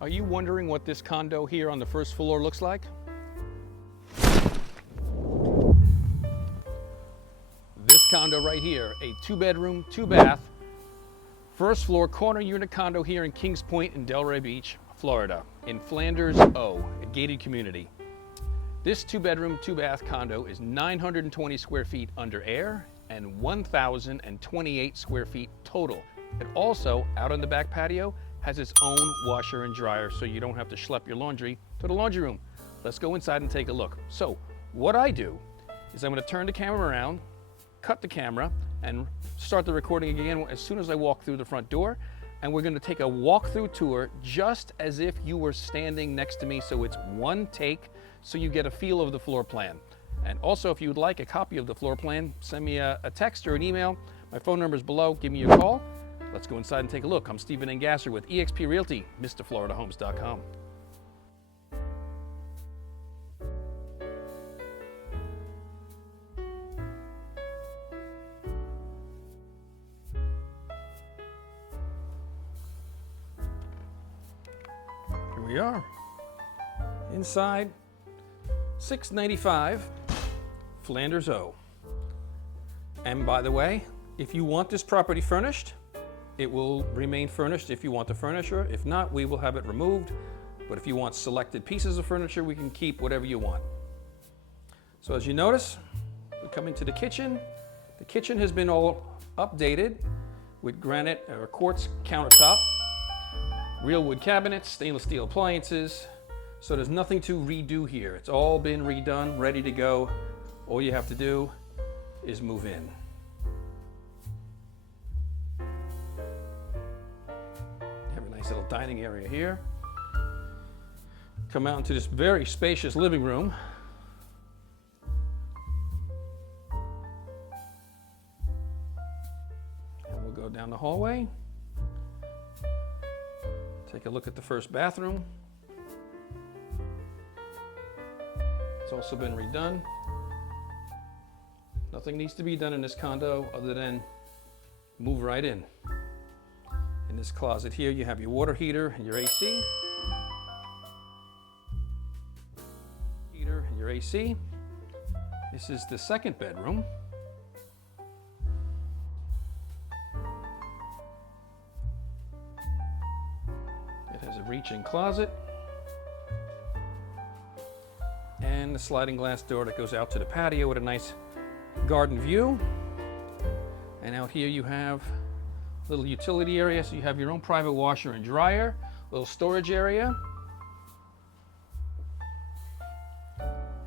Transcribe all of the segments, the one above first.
Are you wondering what this condo here on the first floor looks like? This condo right here, a 2-bedroom, 2-bath, first floor corner unit condo here in Kings Point in Delray Beach, Florida, in Flanders O, a gated community. This 2-bedroom, 2-bath condo is 920 square feet under air and 1,028 square feet total. It also, out on the back patio, has its own washer and dryer, so you don't have to schlep your laundry to the laundry room. Let's go inside and take a look. So what I do is I'm going to turn the camera around, cut the camera, and start the recording again as soon as I walk through the front door. And we're going to take a walkthrough tour just as if you were standing next to me, so it's one take, so you get a feel of the floor plan. And also, if you would like a copy of the floor plan, send me a text or an email. My phone number is below. Give me a call. Let's go inside and take a look. I'm Stephen Engasser with eXp Realty, MrFloridaHomes.com. Here we are, inside 695 Flanders O. And by the way, if you want this property furnished, it will remain furnished if you want the furniture. If not, we will have it removed. But if you want selected pieces of furniture, we can keep whatever you want. So as you notice, we come into the kitchen. The kitchen has been all updated with granite or quartz countertop, real wood cabinets, stainless steel appliances. So there's nothing to redo here. It's all been redone, ready to go. All you have to do is move in. Little dining area here. Come out into this very spacious living room. And we'll go down the hallway. Take a look at the first bathroom. It's also been redone. Nothing needs to be done in this condo other than move right in. In this closet here, you have your water heater and your AC. Heater and your AC. This is the second bedroom. It has a reach-in closet and a sliding glass door that goes out to the patio with a nice garden view. And out here you have little utility area, so you have your own private washer and dryer, little storage area,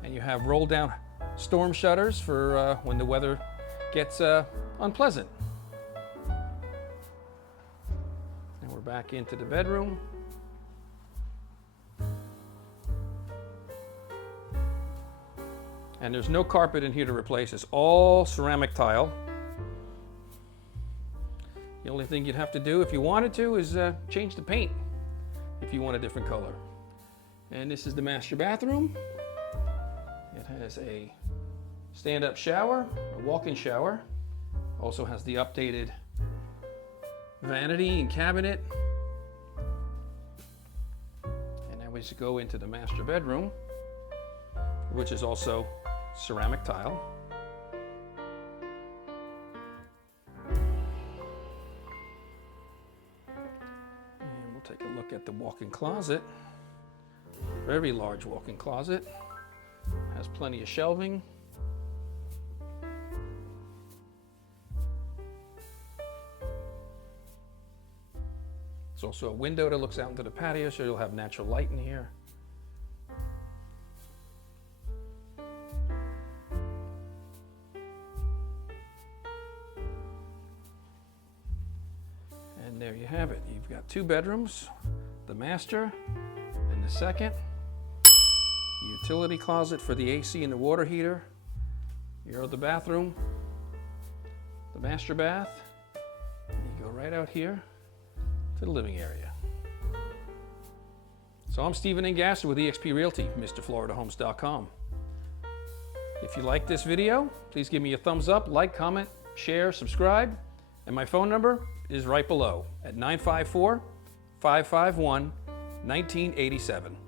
and you have roll down storm shutters for when the weather gets unpleasant. And we're back into the bedroom. And there's no carpet in here to replace. It's all ceramic tile. The only thing you'd have to do if you wanted to is change the paint if you want a different color. And this is the master bathroom. It has a stand-up shower, a walk-in shower. Also has the updated vanity and cabinet. And now we just go into the master bedroom, which is also ceramic tile. Take a look at the walk-in closet. Very large walk-in closet. Has plenty of shelving. There's also a window that looks out into the patio, so you'll have natural light in here. And there you have it. You've got 2 bedrooms, the master and the second, utility closet for the AC and the water heater, your other bathroom, the master bath, and you go right out here to the living area. So I'm Stephen Engasser with eXp Realty, MrFloridaHomes.com. If you like this video, please give me a thumbs up, like, comment, share, subscribe, and my phone number is right below at 954-551-9999. 1987.